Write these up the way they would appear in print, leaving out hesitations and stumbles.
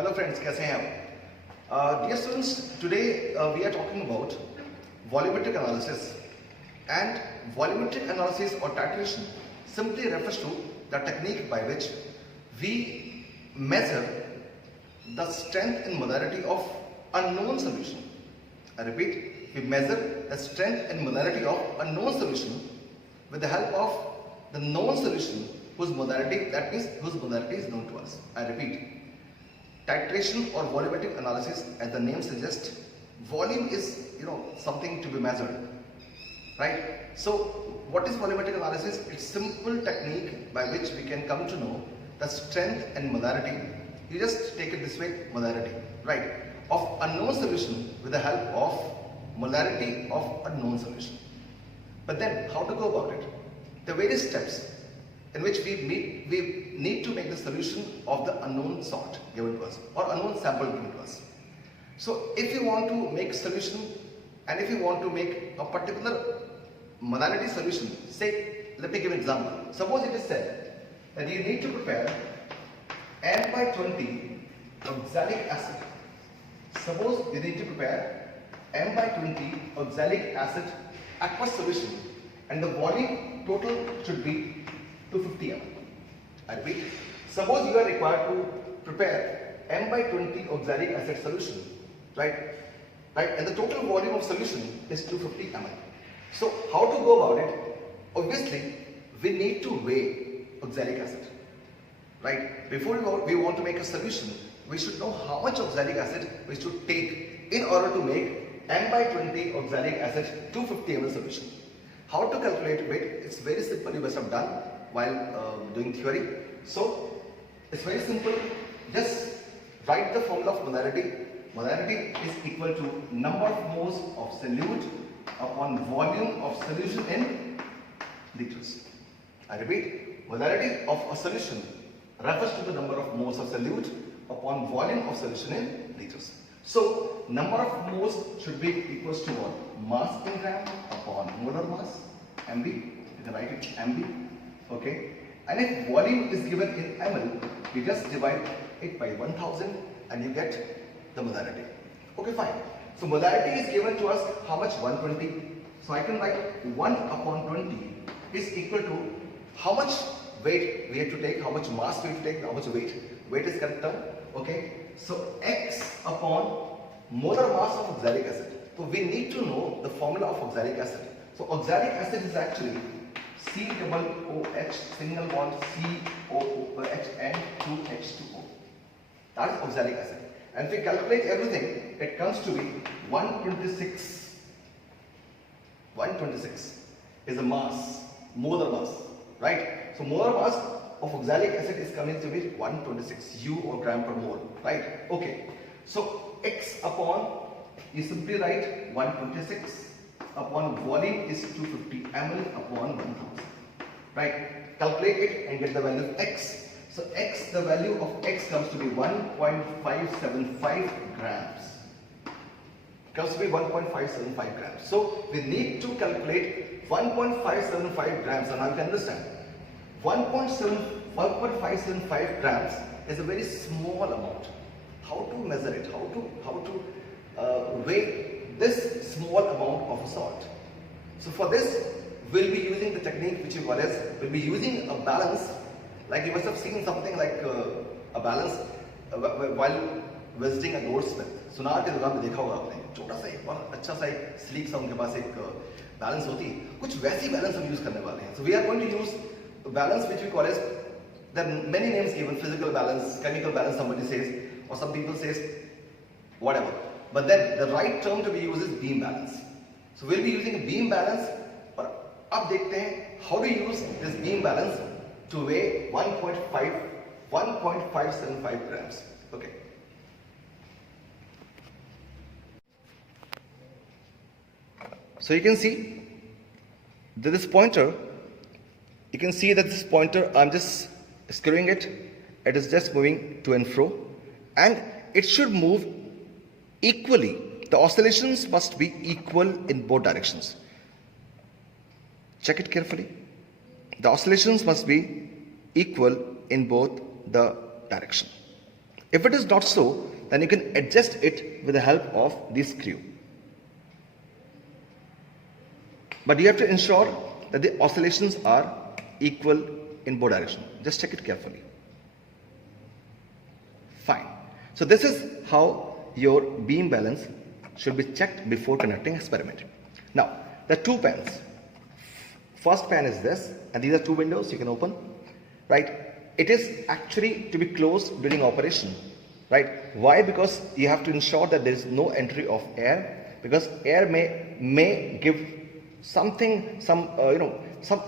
Hello friends, कैसे हैं आप? Dear students, today we are talking about volumetric analysis. And volumetric analysis or titration simply refers to the technique by which we measure the strength and molarity of a known solution. I repeat, we measure the strength and molarity of a known solution with the help of the known solution whose molarity, that means whose molarity is known to us. I repeat, titration or volumetric analysis, as the name suggests, volume is something to be measured, right? So what is volumetric analysis? It's simple technique by which we can come to know the strength and molarity. You just take it this way, molarity, right, of a known solution with the help of molarity of a known solution. But then how to go about it? The various steps in which we need to make the solution of the unknown sort given to us or unknown sample given to us. So if you want to make solution and if you want to make a particular molarity solution, say, let me give an example. Suppose it is said that you need to prepare n by 20 oxalic acid. Suppose you need to prepare m by 20 oxalic acid aqueous solution and the volume total should be 250 ml. I repeat, suppose you are required to prepare m by 20 oxalic acid solution, right, and the total volume of solution is 250 ml. So how to go about it? Obviously, we need to weigh oxalic acid, right? Before we want to make a solution, we should know how much oxalic acid we should take in order to make m by 20 oxalic acid 250 ml solution. How to calculate weight? It's very simple. You must have done while doing theory. So it's very simple. Just write the formula of molarity. Molarity is equal to number of moles of solute upon volume of solution in liters. I repeat, molarity of a solution refers to the number of moles of solute upon volume of solution in liters. So number of moles should be equals to what? Mass in gram upon molar mass, mb. You can write it mb. Okay, and if volume is given in ml, you just divide it by 1000 and you get the molarity. Okay, fine. So molarity is given to us how much? 120. So I can write 1 upon 20 is equal to how much weight we have to take, how much mass we have to take, how much weight. Weight is correct term. Okay, so x upon molar mass of oxalic acid. So we need to know the formula of oxalic acid. So oxalic acid is actually COOH, single bond COOH and 2H2O. That is oxalic acid. And if we calculate everything, it comes to be 126. 126 is the mass, molar mass, right? So molar mass of oxalic acid is coming to be 126 U or gram per mole, right? Okay. So X upon, you simply write 126 upon volume is 250 ml upon 1000, right? Calculate it and get the value of X. So X, the value of X comes to be 1.575 grams. Comes to be 1.575 grams. So we need to calculate 1.575 grams, and now you can understand 1.575 grams is a very small amount. How to measure it? How to weigh this small amount of salt? So for this, we'll be using the technique which we call as, we'll be using a balance. Like you must have seen something like a balance while visiting a goldsmith. सुनार के दुकान पे देखा होगा आपने, छोटा सा एक बहुत अच्छा सा एक स्लीक सा उनके पास एक बैलेंस होती है, कुछ वैसी बैलेंस हम यूज करने वाले हैं. So we are going to use a balance which we call as, there are many names given, physical balance, chemical balance somebody says, or some people says whatever. But then the right term to be used is beam balance. So we'll be using a beam balance. और अब देखते हैं how to use this beam balance to weigh 1.575 grams. Okay. So you can see that this pointer, you can see that this pointer, I'm just screwing it, it is just moving to and fro, and it should move equally. The oscillations must be equal in both directions. Check it carefully. The oscillations must be equal in both the direction. If it is not so, then you can adjust it with the help of this screw. But you have to ensure that the oscillations are equal in both directions. Just check it carefully. Fine. So this is how your beam balance should be checked before conducting experiment. Now, there are two pans. First pan is this, and these are two windows you can open, right? It is actually to be closed during operation, right? Why? Because you have to ensure that there is no entry of air, because air may give something, some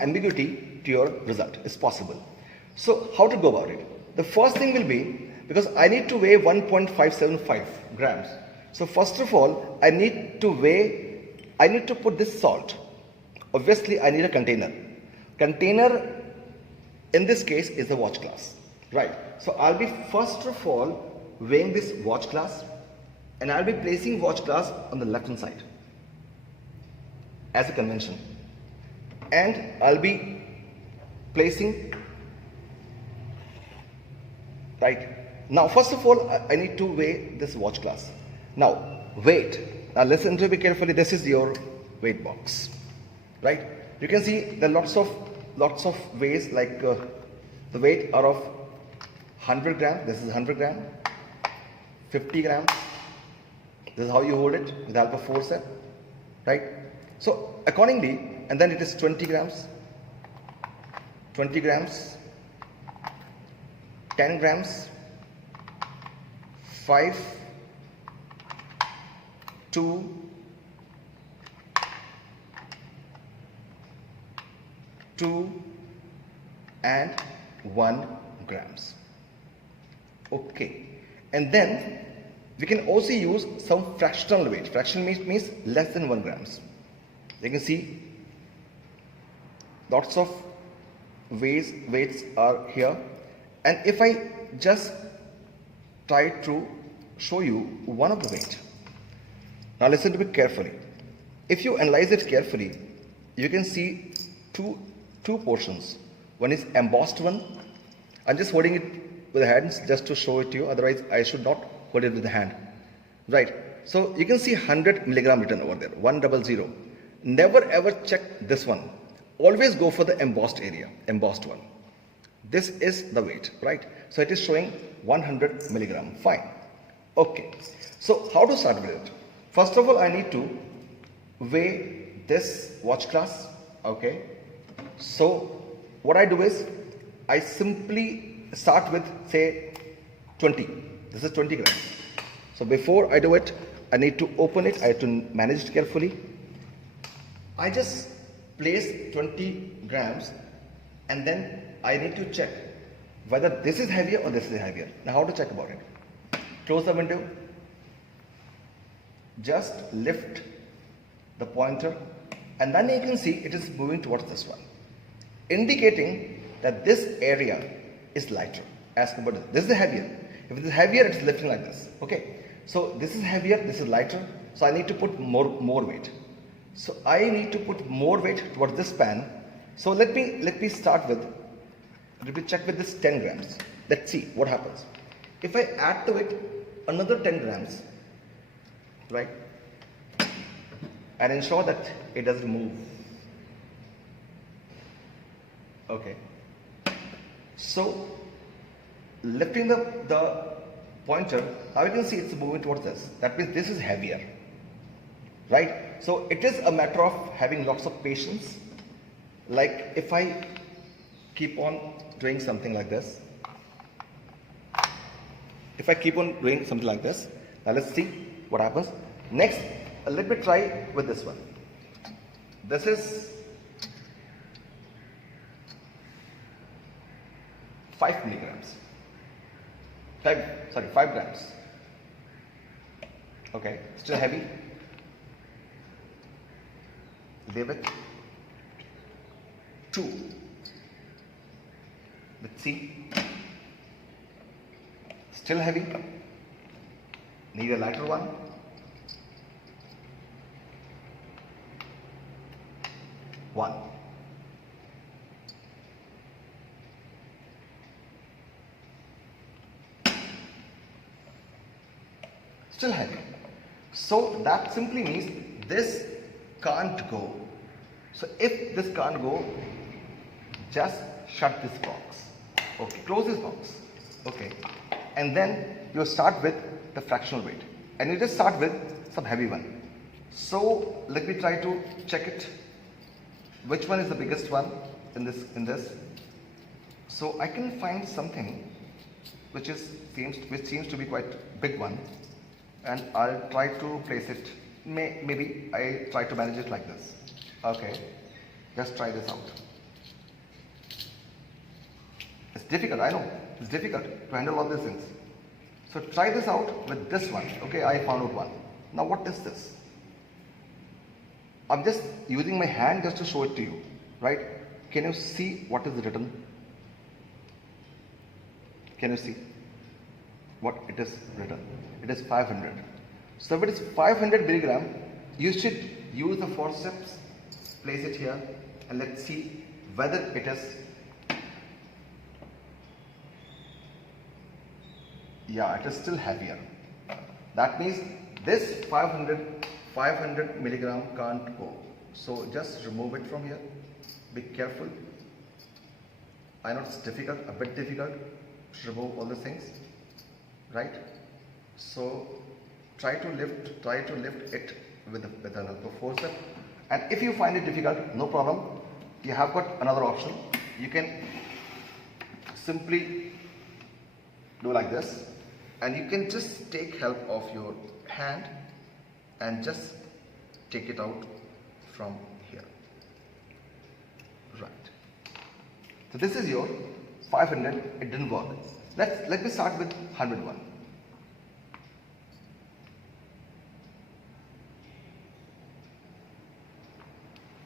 ambiguity to your result. Is possible. So how to go about it? The first thing will be, because I need to weigh 1.575 grams. So first of all, I need to put this salt. Obviously, I need a container. Container in this case is a watch glass, right? So I'll be first of all weighing this watch glass, and I'll be placing watch glass on the left hand side as a convention, and I'll be placing, right? Now first of all, I need to weigh this watch glass. Now weight. Now listen to me carefully. This is your weight box, right? You can see there are lots of weighs, like the weight are of 100 grams. This is 100 gram, 50 grams. This is how you hold it with the help of forceps, right? So accordingly, and then it is 20 grams, 20 grams, 10 grams, 5, 2, 2 and 1 grams. Okay, and then we can also use some fractional weight. Fractional weight means less than 1 grams. You can see lots of weights are here, and if I just try to show you one of the weight. Now listen to me carefully. If you analyze it carefully, you can see two portions. One is embossed one. I'm just holding it with the hands just to show it to you. Otherwise, I should not hold it with the hand. Right. So you can see 100 milligram written over there. 100. Never ever check this one. Always go for the embossed area. Embossed one. This is the weight. Right. So it is showing 100 milligram. Fine. Okay. So how to start with it? First of all, I need to weigh this watch glass. Okay. So what I do is I simply start with, say, 20. This is 20 grams. So before I do it, I need to open it. I have to manage it carefully. I just place 20 grams, and then I need to check whether this is heavier or this is heavier. Now how to check about it? Close the window. Just lift the pointer, and then you can see it is moving towards this one, indicating that this area is lighter as compared to this. This is heavier. If it is heavier, it is lifting like this. Okay. So this is heavier, this is lighter. So I need to put more weight. So I need to put more weight towards this pan. So let me start with, let me check with this 10 grams. Let's see what happens. If I add to it another 10 grams, right, and ensure that it doesn't move. Okay. So lifting the pointer, now you can see it's moving towards this. That means this is heavier, right? So it is a matter of having lots of patience. Like if I keep on doing something like this, now let's see what happens. Next, let me try with this one. This is 5 milligrams. 5 grams. Okay, still heavy. Leave it. 2. Let's see. Still heavy. Need a lighter one. 1. still heavy. So that simply means this can't go. So if this can't go, just shut this box. Okay, close this box. Okay, and then you start with the fractional weight, and you just start with some heavy one. So let me try to check it. Which one is the biggest one in this? So I can find something which seems to be quite big one, and I'll try to place it. Maybe I try to manage it like this. Okay, just try this out. It's difficult, I know. It's difficult to handle all these things. So try this out with this one. Okay, I found out one. Now what is this? I'm just using my hand just to show it to you, right? Can you see what is written? Can you see what it is written? It is 500. So if it is 500 milligram, you should use the forceps, place it here, and let's see whether it is. Yeah, it is still heavier. That means this 500 milligram can't go. So just remove it from here. Be careful. I know it's difficult, a bit difficult to remove all the things, right? So try to lift it with the help of forceps. And if you find it difficult, no problem. You have got another option. You can simply do like this, and you can just take help of your hand and just take it out from here. Right. So this is your 500. It didn't work. Let me start with 101.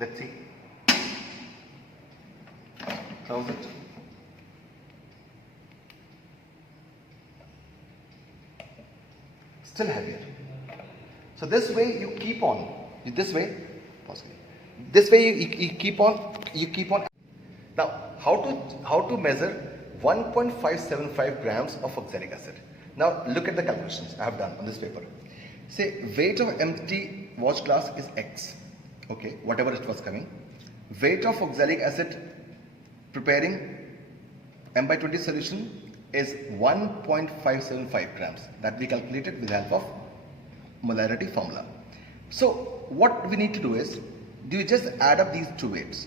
Let's see. Close it. Still heavier. So this way you keep on. This way you keep on. Now how to measure 1.575 grams of oxalic acid? Now look at the calculations I have done on this paper. Say weight of empty watch glass is X. Okay, whatever it was coming. Weight of oxalic acid preparing M/20 solution is 1.575 grams. That we calculated with the help of molarity formula. So what we need to do is, you just add up these two weights.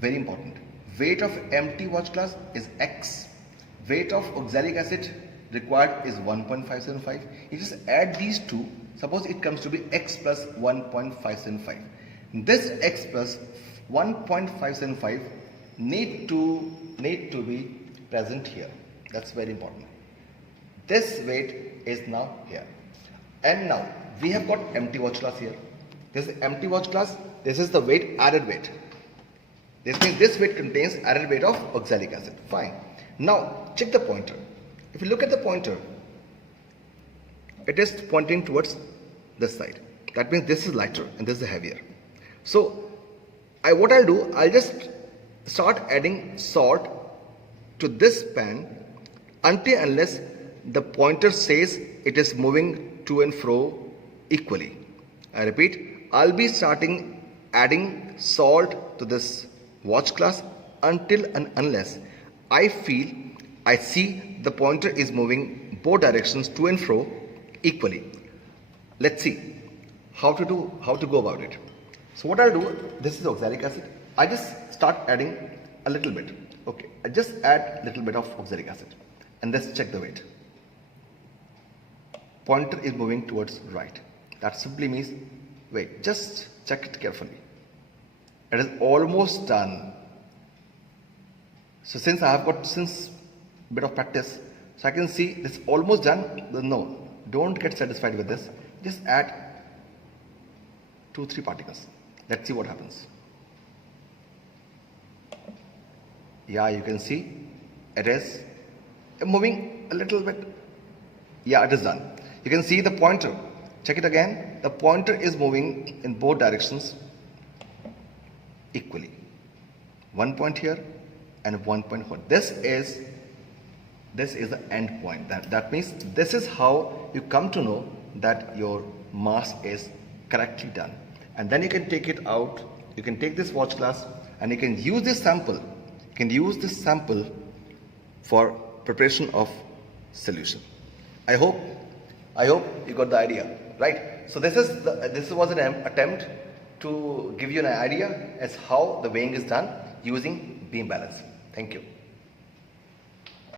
Very important. Weight of empty watch glass is X. Weight of oxalic acid required is 1.575. You just add these two. Suppose it comes to be X plus 1.575. This X plus 1.575 need to be present here. That's very important. This weight is now here. And now we have got empty watch glass here. This is empty watch glass. This is the weight, added weight. This means this weight contains added weight of oxalic acid. Fine. Now check the pointer. If you look at the pointer, it is pointing towards this side. That means this is lighter and this is heavier. So what I'll do, I'll just start adding salt to this pan until unless the pointer says it is moving to and fro equally. I repeat, I'll be starting adding salt to this watch glass until and unless I see the pointer is moving both directions to and fro equally. Let's see how to go about it. So what I'll do, this is oxalic acid. I just start adding a little bit. Okay, I just add a little bit of oxalic acid and let's check the weight. Pointer is moving towards right. That simply means, wait, just check it carefully. It is almost done. So since I have got bit of practice, so I can see this almost done. No, don't get satisfied with this. Just add 2-3 particles. Let's see what happens. Yeah, you can see it is moving a little bit. Yeah, it is done. You can see the pointer. Check it again. The pointer is moving in both directions equally. 1 point here and 1 point here. This is the end point. That means this is how you come to know that your mass is correctly done. And then you can take it out, you can take this watch glass and you can use this sample. You can use this sample for preparation of solution. I hope you got the idea, right? So this was an attempt to give you an idea as how the weighing is done using beam balance. Thank you.